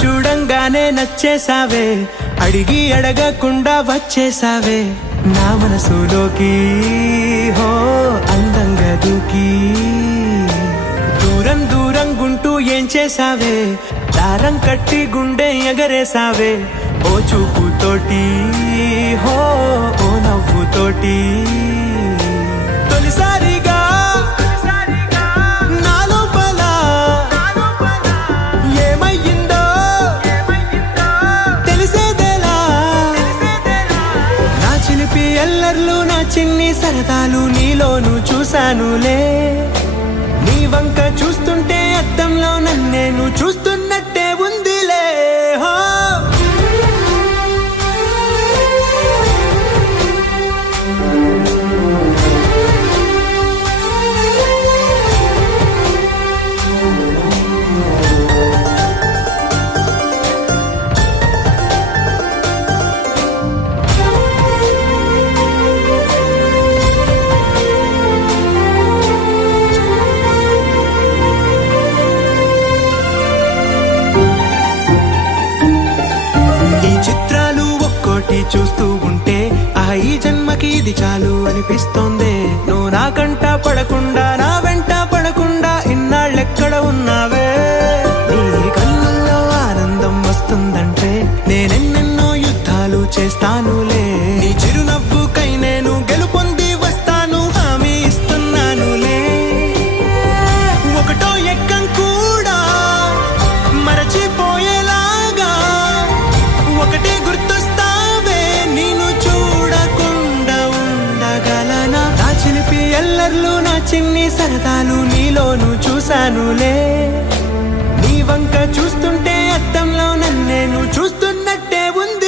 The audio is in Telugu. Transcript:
చూడంగానే నచ్చేసావే, అడిగి అడగకుండా వచ్చేసావే నా మనసులోకి. హో అందంగా దూకి దూరం దూరం గుంటూ ఏం చేసావే, దారం కట్టి గుండె ఎగరేసావే ఓ చూపుతోటి. హో ఓ నవ్వుతోటి తొలిసారిగా నా లోపల ఏమయ్యిందో తెలిసేదేలా. నా చిలిపి ఎల్లర్లు నా చిన్ని సరదాలు నీలోను చూశానులే. నీ వంక చూస్తుంటే అద్దంలో నన్నేను చూస్తున్నట్టే ఉందిలే. హో చూస్తూ ఉంటే ఈ జన్మకి ఇది చాలు అనిపిస్తోంది. నువ్వు నా కంట పడకుండా నా వెంట పడకుండా ఇన్నాళ్ళెక్కడ ఉన్నావే. నీ కళ్ళల్లో ఆనందం వస్తుందంటే నేనెన్నెన్నో యుద్ధాలు చేస్తానులే. నీ చిరునవ్వుకై నేను గెలుపొంది వస్తాను హామీ ఇస్తున్నానులే. ఒకటో ఎక్కం కూడా మరచిపోయేలాగా ఒకటే గుర్తొస్తా ఎల్లర్లు నా చిన్ని సరదాలు నీలోను చూశానులే. నీ వంక చూస్తుంటే అద్దంలో నన్నేను చూస్తున్నట్టే ఉంది.